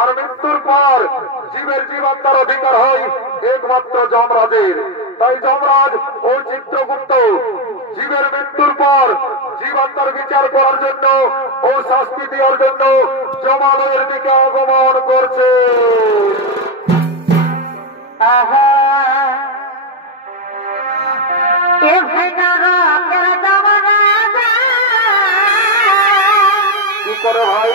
আর মৃত্যুর পর জীবের জীবাত্মার অধিকার হয় একমাত্র যমরাজের তাই যমরাজ ও চিত্রগুপ্ত জীবের মৃত্যুর পর জীবাত্মার বিচার করার জন্য ও শাস্তি দেওয়ার জন্য যমালয়ের দিকে আগমন করছে কি করে ভাই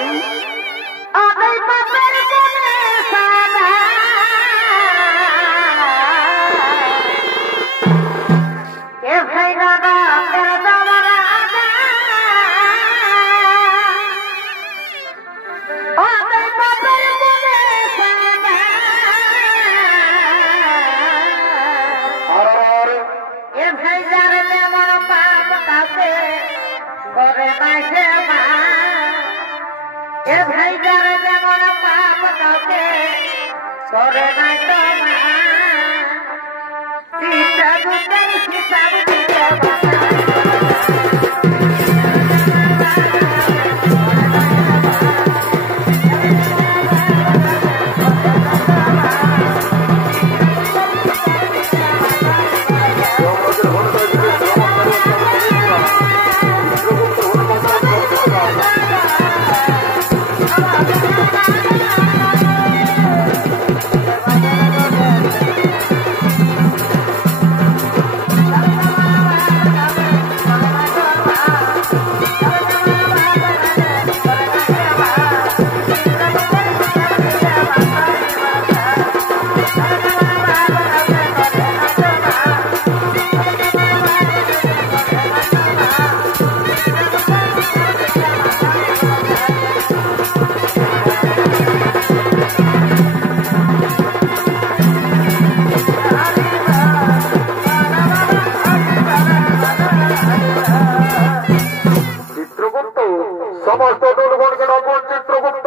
সমস্ত দুর্গণকে নকুল চিত্রগুপ্ত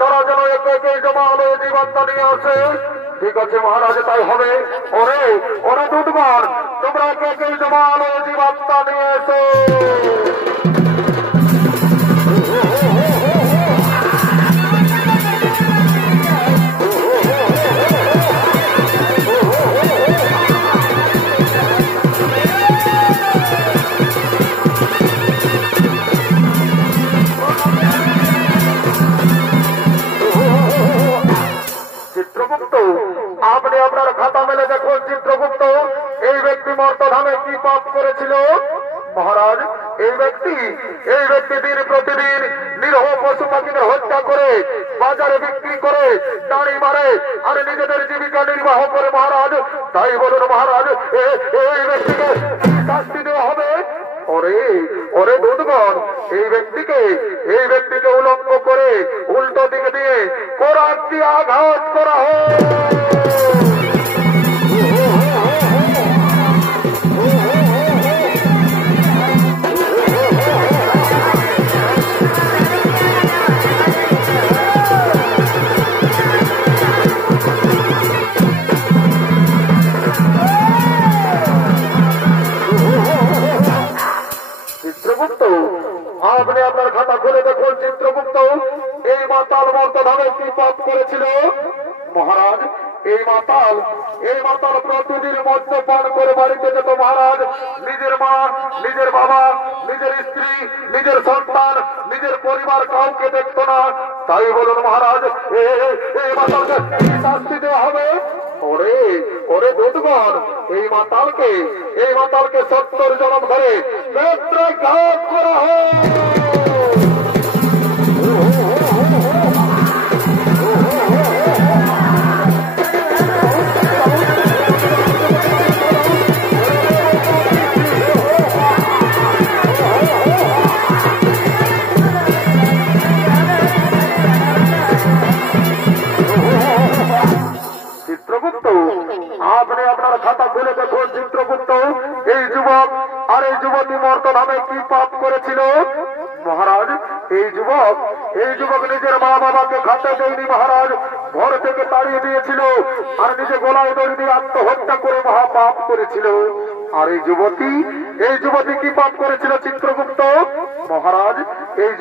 তারা যেন একে একে জমালয়ে জীবাত্মা নিয়ে আসে ঠিক আছে মহারাজ তাই হবে ওরে ওরা দুর্গণ তোমরা একে একে জমালয়ে জীবাত্মা নিয়ে এসো আপনি আপনার খাতা মেলে দেখুন চিত্রগুপ্ত এই ব্যক্তি মর্তধামে কি পাপ করেছিল মহারাজ এই ব্যক্তি দিন প্রতিদিন নিরহ পশু পাখিদের হত্যা করে বাজারে বিক্রি করে দাঁড়ি মারে আর নিজেদের জীবিকা নির্বাহ করে মহারাজ তাই বলুন মহারাজ এই ব্যক্তিকে শাস্তি দেওয়া হবে ওরে দুধগণ এই ব্যক্তিকে উলঙ্গ করে উল্টো দিকে দিয়ে কোরআন দিয়ে আঘাত করা হয় আপনি আপনার খাতা খুলে দেখুন চিত্রগুপ্ত এই মাতাল মর্তধামে কি পাপ করেছিল মহারাজ এই মাতাল প্রতিদিন মদ্যপান করে বাড়িতে যেত মহারাজ নিজের মা নিজের বাবা নিজের স্ত্রী নিজের সন্তান নিজের পরিবার কাউকে দেখতো না তাই বলুন মহারাজ এই মাতালকে শাস্তি দেওয়া হবে ওরে দুধগণ এই মাতালকে 70 জনম ধরে পেত্রাঘাত করা হয় আপনি আপনার খাতা খুলে দেখুন চিত্রগুপ্ত এই যুবক যুবতী মর্তধামে কি পাপ করেছিল মহারাজ? এই যুবক নিজের মা বাবাকে খাতে দেয়নি মহারাজ, ঘর থেকে তাড়িয়ে দিয়েছিল আর নিজে গলায় দড়ি দিয়ে আত্মহত্যা করে মহাপাপ করেছিল। আর এই যুবতী কি পাপ করেছিল চিত্রগুপ্ত মহারাজ? এই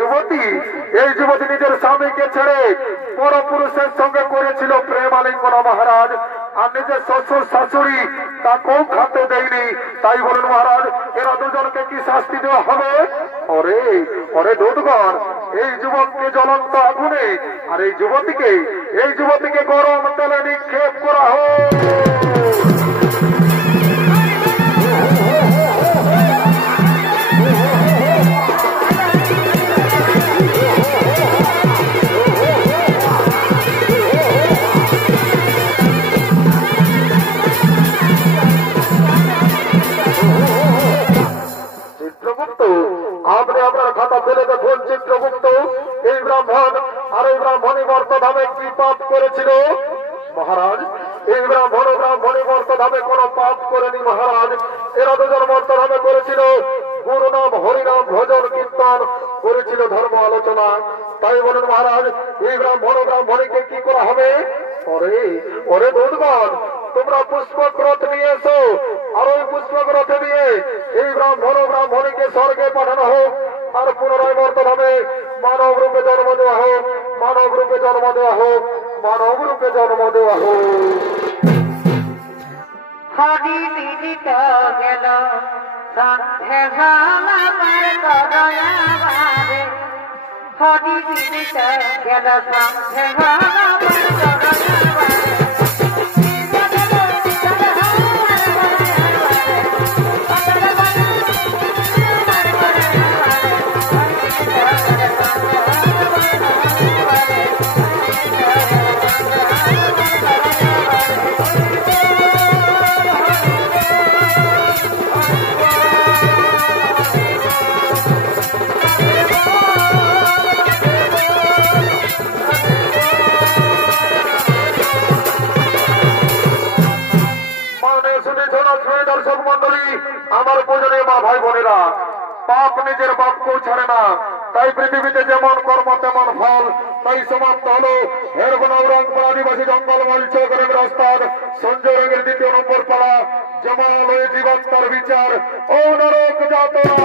যুবতী নিজের স্বামীকে ছেড়ে পরপুরুষের সঙ্গে করেছিল প্রেমালিঙ্গন মহারাজ, আর নিজের শ্বশুর শাশুড়ি তাকেও খাতে দেয়নি। তাই বলুন মহারাজ, এরা দুজনকে কি শাস্তি দেওয়া হবে? ওরে দুধগণ, এই যুবককে জ্বলন্ত আগুনে আর এই যুবতীকে গরম তেলে নিক্ষেপ করা হোক। আপনি আপনার খাতা ফেলে দেখুন চিত্রগুপ্ত, এই ব্রাহ্মণ আর এই ব্রাহ্মণী মর্তধামে কি পাপ করেছিল মহারাজ? এই ব্রাহ্মণী মর্তধামে কোন পাপ করেনি মহারাজ। এরা দুজন মর্তধামে করেছিল গুরু নাম হরিনাম ভজন কীর্তন, করেছিল ধর্ম আলোচনা। তাই বলুন মহারাজ, এই ব্রাহ্মণীকে কি করা হবে? ওরে দুধগণ, তোমরা পুষ্পক রথ নিয়ে এসো, আর ওই পুষ্পক রথে নিয়ে এই ব্রাহ্মণীকে স্বর্গে পাঠানো হোক, আর পুনরায় মর্তধামে মানব রূপে জন্ম দেওয়া হোক। হরি বিদিত গেল সন্ধে ভাবে, হরি বিদিত গেল সন্ধে আমার পূজনীয় মা ভাই বোনেরা, পাপ নিজের বাপকেও ছাড়ে না। তাই পৃথিবীতে যেমন কর্ম তেমন ফল। তাই সমাপ্ত হলো হেরবনৌরঙ্গ আদিবাসী জঙ্গলমহল চৌকরের রাস্তার সঞ্জয় রঙের 2 নম্বর পাড়া জমাল জীবাত্মার বিচার ও নরক যাতনা।